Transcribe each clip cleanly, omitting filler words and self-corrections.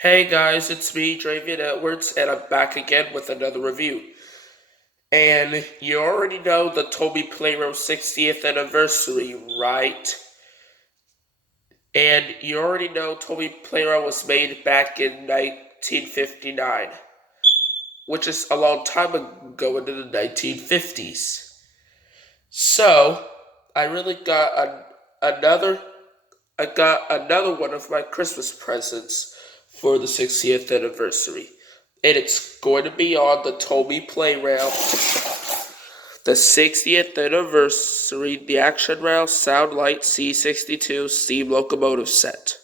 Hey guys, it's me, Dravian Edwards, and I'm back again with another review. And you already know the Tomy Plarail 60th anniversary, right? And you already know Tomy Plarail was made back in 1959, which is a long time ago into the 1950s. So, I really got another I got another one of my Christmas presents for the 60th anniversary. And it's going to be on the Tomy Plarail, the 60th anniversary, the Action Rail Sound Light C62 Steam Locomotive set.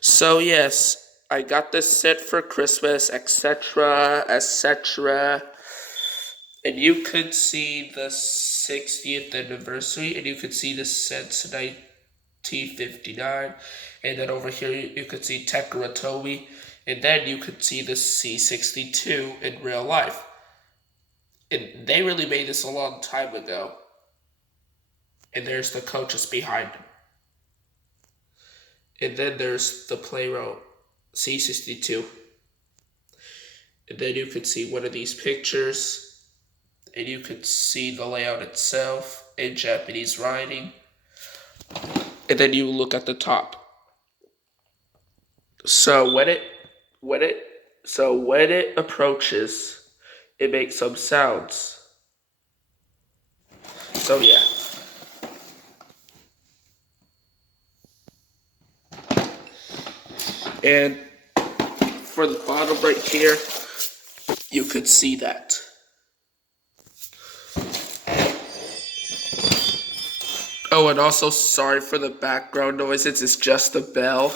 So yes, I got this set for Christmas, etc., etc. And you could see the 60th anniversary, and you could see the since 1959, and then over here you could see Tekara Tomy, and then you could see the C62 in real life. And they really made this a long time ago. And there's the coaches behind them. And then there's the Plarail C62. And then you could see one of these pictures, and you could see the layout itself in Japanese writing. And then you look at the top. So when it approaches, it makes some sounds. So yeah. And for the bottom right here, you could see that. Oh, and also sorry for the background noises, it's just a bell.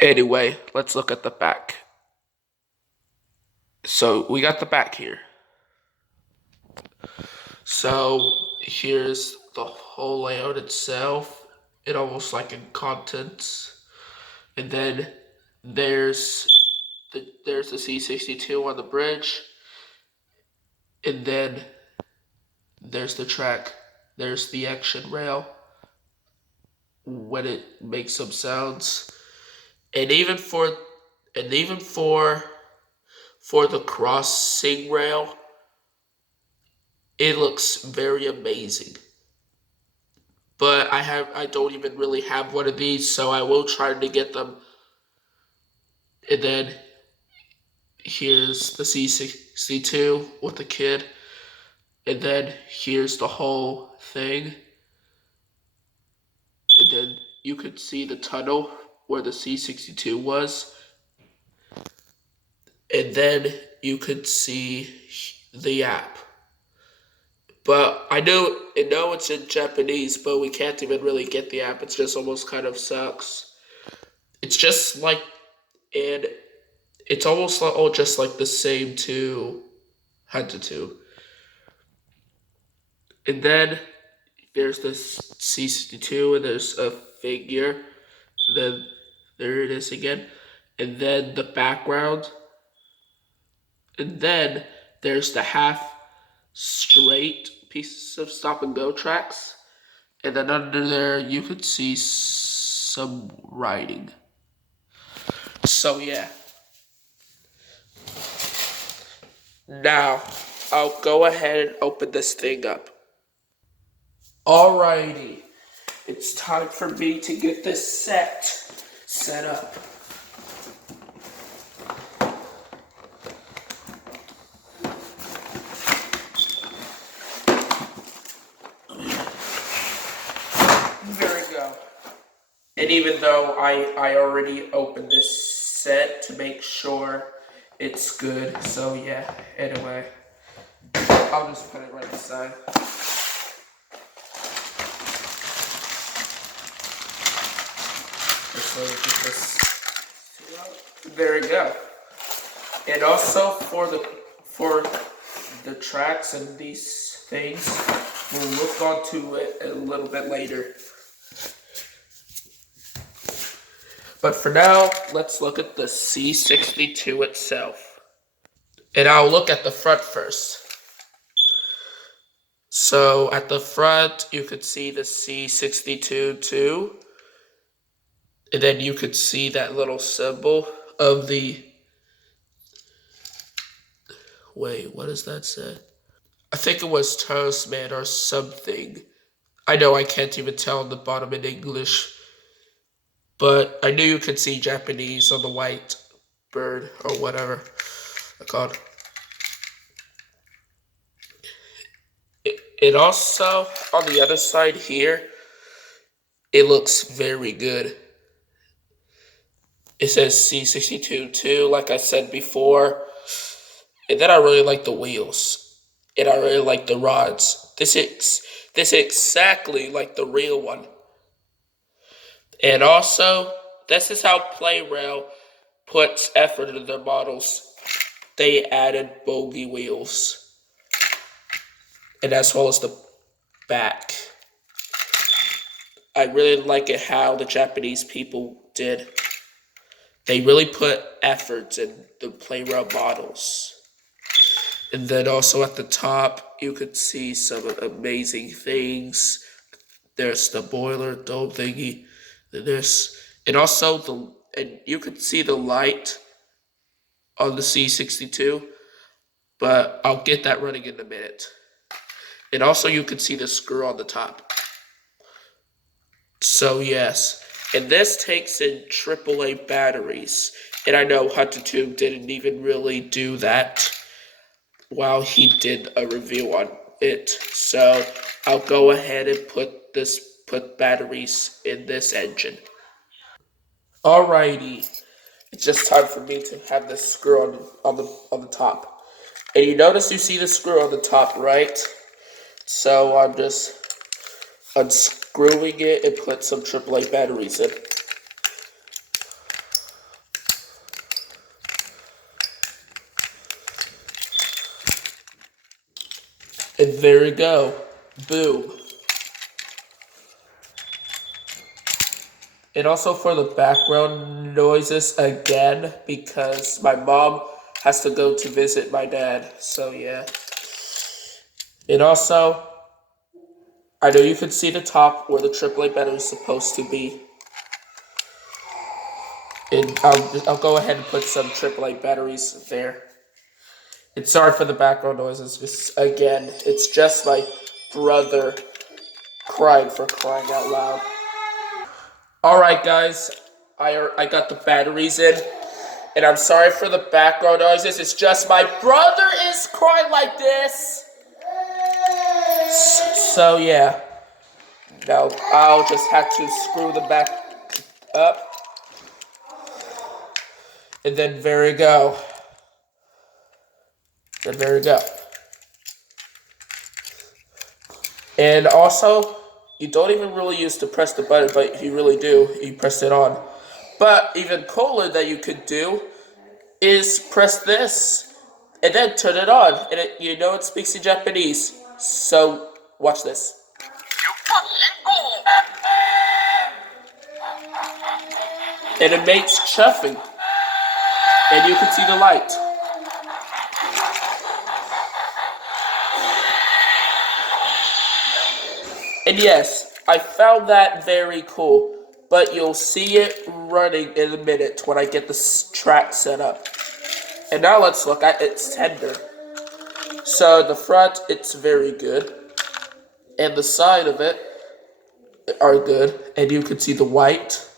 Anyway, let's look at the back. So we got the back here. So here's the whole layout itself. It almost like in contents. And then there's the C62 on the bridge. And then there's the track. There's the action rail when it makes some sounds. And even for the crossing rail, it looks very amazing. But I don't even really have one of these, so I will try to get them. And then here's the C62 with the kid. And then here's the whole thing. And then you could see the tunnel where the C62 was. And then you could see the app. But I know it's in Japanese, but we can't even really get the app. It's just almost kind of sucks. It's just like, and it's almost like, just like the same to Hunter. And then there's the C62, and there's a figure. Then there it is again. And then the background. And then there's the half straight pieces of stop and go tracks. And then under there, you could see some writing. So yeah. Now, I'll go ahead and open this thing up. Alrighty. It's time for me to get this set up. There we go. And even though I already opened this set to make sure it's good, so yeah, anyway, I'll just put it right aside. There we go. And also for the tracks and these things, we'll look onto it a little bit later. But for now, let's look at the C62 itself. And I'll look at the front first. So at the front, you could see the C62 too. And then you could see that little symbol of the... Wait, what does that say? I think it was Toastman or something. I know I can't even tell on the bottom in English, but I knew you could see Japanese on the white bird or whatever they're called. It also, on the other side here, it looks very good. It says C62 too, like I said before. And then I really like the wheels. And I really like the rods. This is exactly like the real one. And also, this is how Plarail puts effort into their models. They added bogey wheels. And as well as the back. I really like it how the Japanese people did. They really put effort in the Plarail models. And then also at the top, you could see some amazing things. There's the boiler dome thingy. And also and you could see the light on the C62, but I'll get that running in a minute. And also you could see the screw on the top. So yes, and this takes in AAA batteries. And I know Hunter Tube didn't even really do that while he did a review on it. So I'll go ahead and put batteries in this engine. Alrighty, it's just time for me to have this screw on the top. And you see the screw on the top, right? So I'm just unscrewing it and put some AAA batteries in. And there we go. Boom. And also for the background noises again, because my mom has to go to visit my dad. So yeah. And also, I know you can see the top where the AAA battery is supposed to be. And I'll go ahead and put some AAA batteries there. And sorry for the background noises. It's just my brother crying for crying out loud. Alright guys, I got the batteries in. And I'm sorry for the background noises. It's just my brother is crying like this. So yeah. Now I'll just have to screw them back up. And then there we go. And there we go. And also, you don't even really use to press the button, but you really do. You press it on. But even cooler that you could do is press this and then turn it on. And it speaks in Japanese. So watch this. And it makes chuffing. And you can see the light. And yes, I found that very cool. But you'll see it running in a minute when I get the track set up. And now let's look at its tender. So the front, it's very good. And the side of it are good. And you can see the white.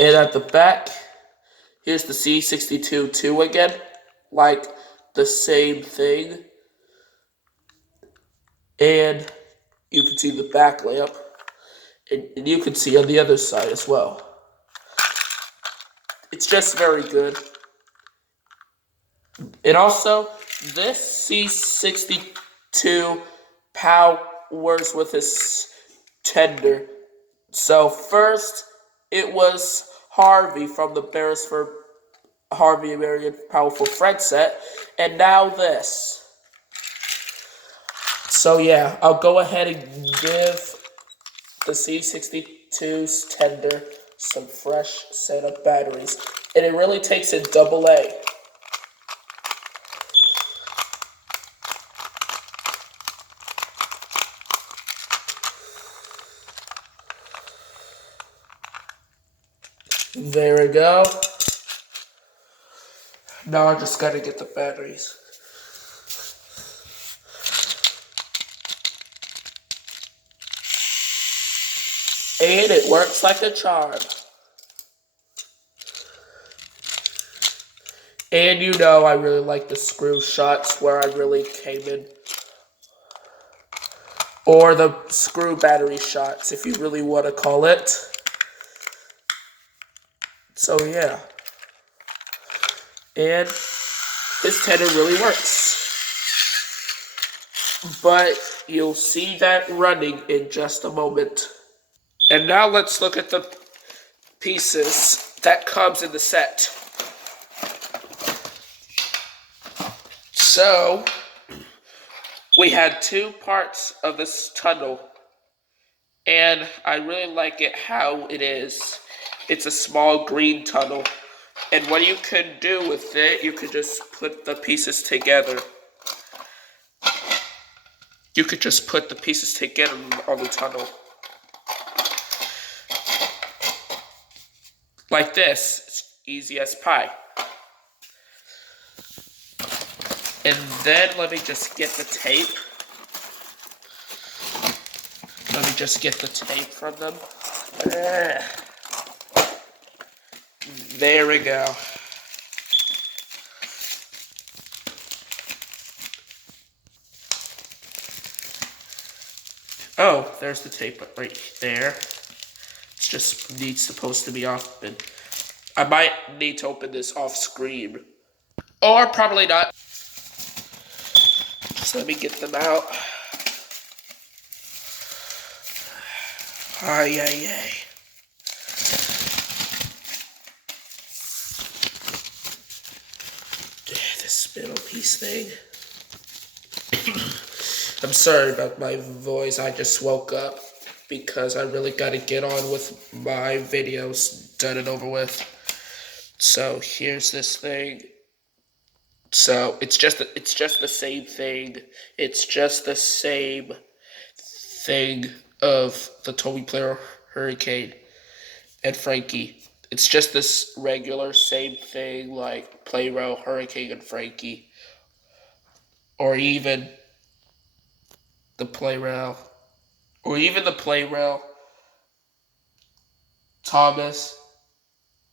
And at the back, here's the C62 2 again. Like the same thing. And you can see the back lamp. And you can see on the other side as well. It's just very good. And also, this C62 powers with his tender. So first, it was Harvey from the Beresford Harvey American Powerful Friend set, and now this. So yeah, I'll go ahead and give the C62's tender some fresh setup batteries, and it really takes a AA. There we go. Now I just gotta get the batteries. And it works like a charm. And you know I really like the screw shots where I really came in. Or the screw battery shots, if you really want to call it. So yeah. And this tenor really works. But you'll see that running in just a moment. And now let's look at the pieces that comes in the set. So, we had two parts of this tunnel, and I really like it how it is. It's a small green tunnel, and what you can do with it, you could just put the pieces together. You could just put the pieces together on the tunnel. Like this. It's easy as pie. And then let me just get the tape. Let me just get the tape from them. There we go. Oh, there's the tape right there. It's just supposed to be open. I might need to open this off screen. Or probably not. Just let me get them out. Ay, ay, ay. This middle piece thing. I'm sorry about my voice. I just woke up because I really got to get on with my videos done and over with. So here's this thing. So it's just the same thing. It's just the same thing of the Tomy Plarail Hurricane and Frankie. It's just this regular same thing like Plarail Hurricane and Frankie, or even the Plarail, Thomas,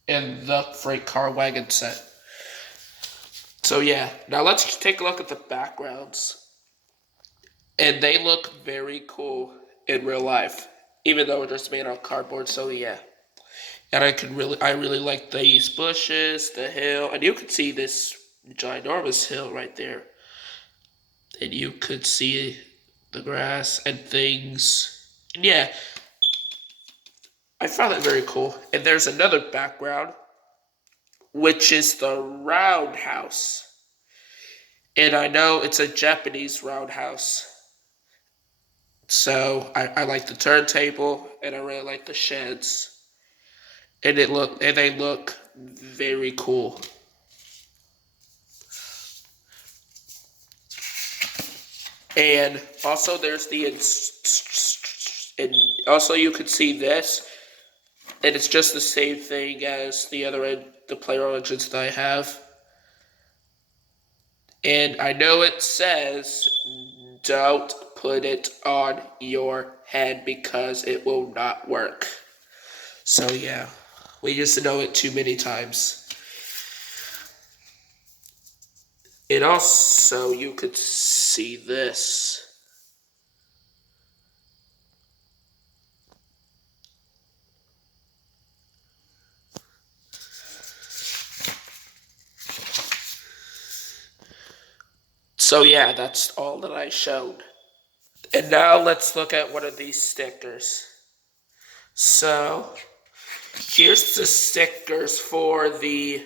and the freight car wagon set. So yeah, now let's take a look at the backgrounds. And they look very cool in real life, even though they're just made out of cardboard, so yeah. And I really like these bushes, the hill, and you could see this ginormous hill right there. And you could see the grass and things. And yeah, I found it very cool. And there's another background, which is the roundhouse. And I know it's a Japanese roundhouse. So I like the turntable, and I really like the sheds. And they look very cool. And also there's and also you could see this, and it's just the same thing as the Plarail engines that I have. And I know it says don't put it on your head because it will not work. So yeah, we used to know it too many times. And also you could see this. So yeah, that's all that I showed. And now let's look at one of these stickers. So here's the stickers for the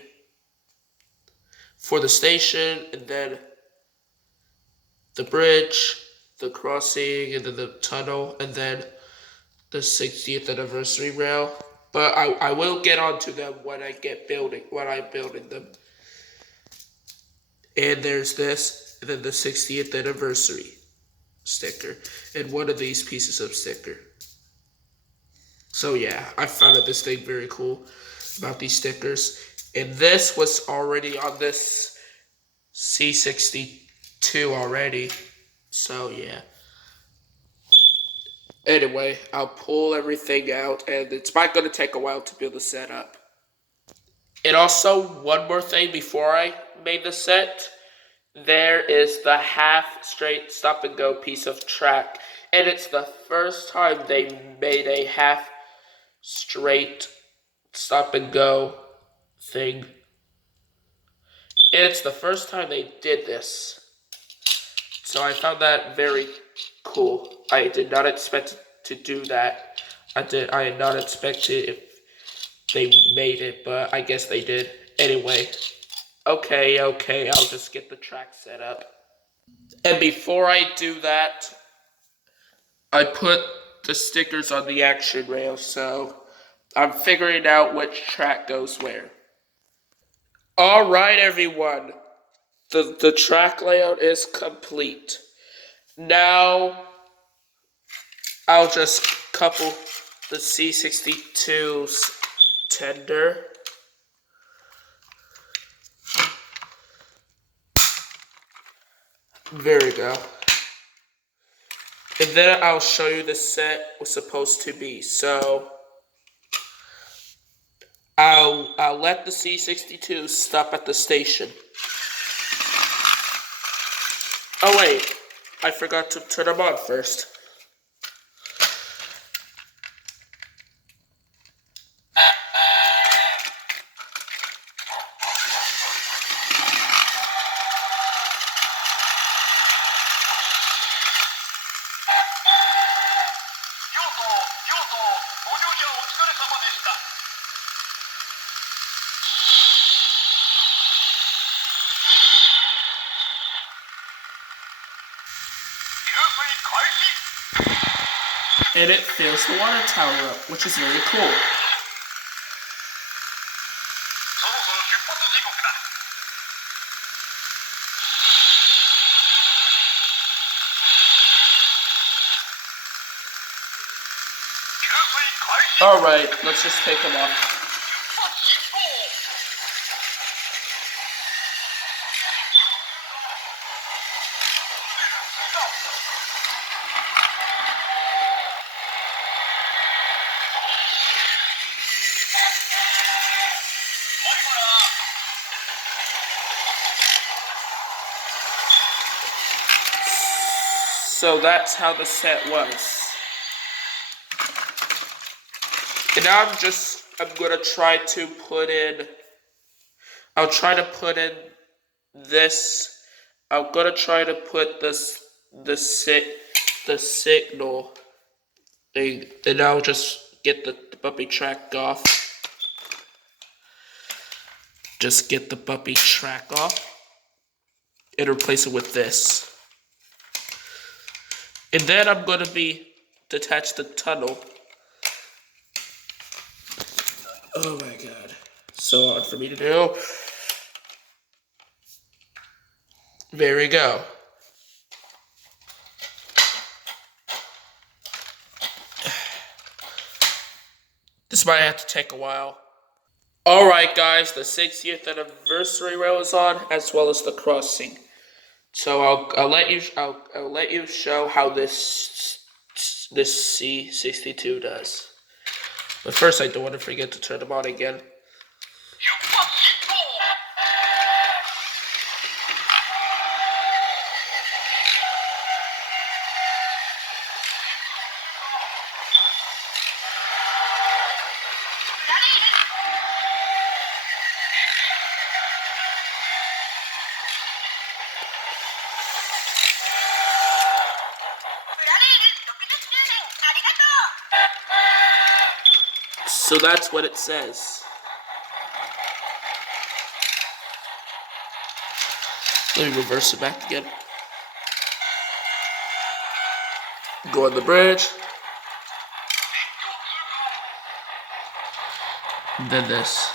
station, and then the bridge, the crossing, and then the tunnel, and then the 60th anniversary rail. But I will get onto them when I'm building them. And there's this, and then the 60th anniversary sticker, and one of these pieces of sticker. So yeah, I found this thing very cool. about these stickers. And this was already on this C62 already. So yeah. Anyway, I'll pull everything out, and it's not going to take a while to build the set up. And also, one more thing before I made the set, there is the half straight stop and go piece of track. And it's the first time they made a half straight stop and go thing. And it's the first time they did this. So I found that very cool. I did not expect to do that. I did not expect it if they made it, but I guess they did. Anyway, okay, I'll just get the track set up. And before I do that, I put the stickers on the action rail, so I'm figuring out which track goes where. Alright everyone, the track layout is complete. Now, I'll just couple the C62's tender. There we go. And then I'll show you the set was supposed to be. So I'll let the C62 stop at the station. Oh wait, I forgot to turn them on first. And it fills the water tower up, which is really cool. Alright, let's just take them off. So that's how the set was. And now I'm gonna try to put in, I'll try to put in this, I'm gonna try to put the signal thing, and I'll just get the puppy track off. Just get the puppy track off and replace it with this. And then I'm going to detach the tunnel. Oh my god. So hard for me to do. There we go. This might have to take a while. Alright guys, the 60th anniversary rail is on, as well as the crossing. So I'll let you show how this C62 does. But first I don't want to forget to turn them on again. So that's what it says. Let me reverse it back again. Go on the bridge. And then this.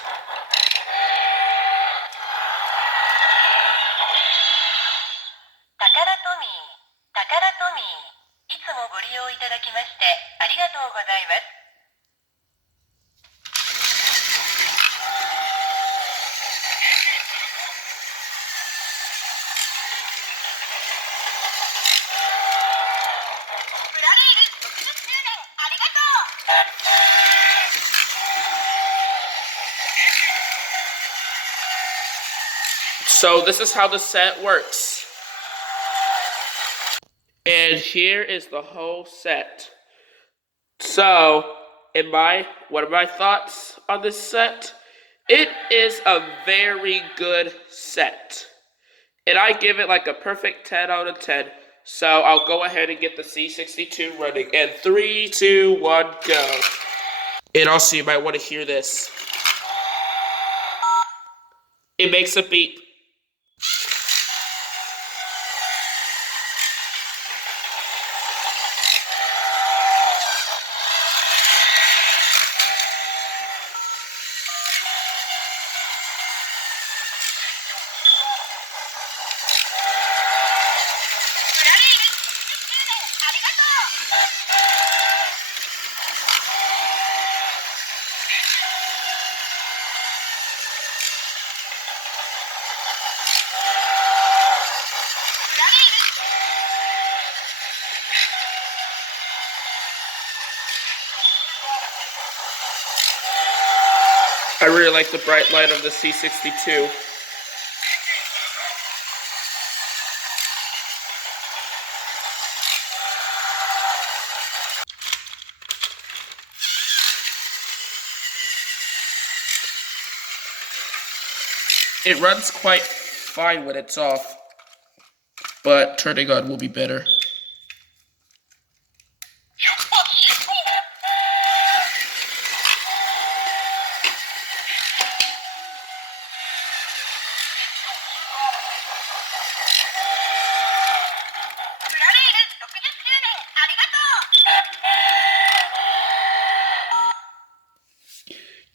So this is how the set works. And here is the whole set. So, what are my thoughts on this set? It is a very good set. And I give it like a perfect 10 out of 10. So I'll go ahead and get the C62 running. And 3, 2, 1, go. And also you might want to hear this. It makes a beep. I really like the bright light of the C62. It runs quite fine when it's off, but turning on will be better.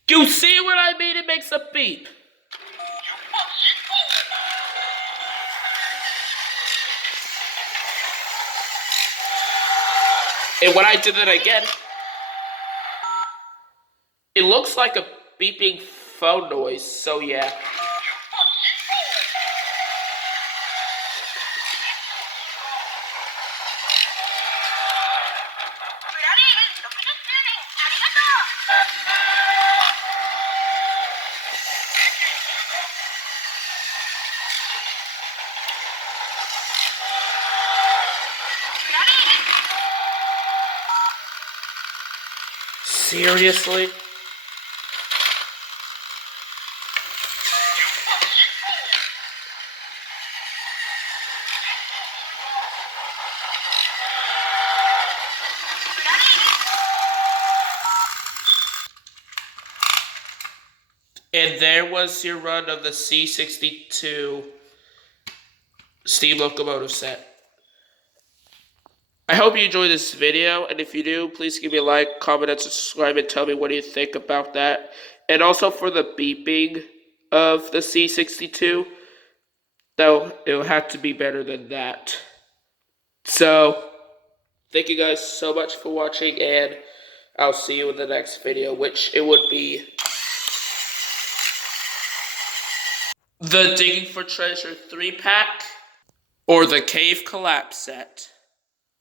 You see what I mean? It makes a beep. And when I did it again, it looks like a beeping phone noise, so yeah. Seriously? And there was your run of the C62 steam locomotive set. I hope you enjoyed this video, and if you do, please give me a like, comment, and subscribe, and tell me what you think about that. And also for the beeping of the C62, though, it'll have to be better than that. So, thank you guys so much for watching, and I'll see you in the next video, which it would be the Digging for Treasure 3-pack or the Cave Collapse set.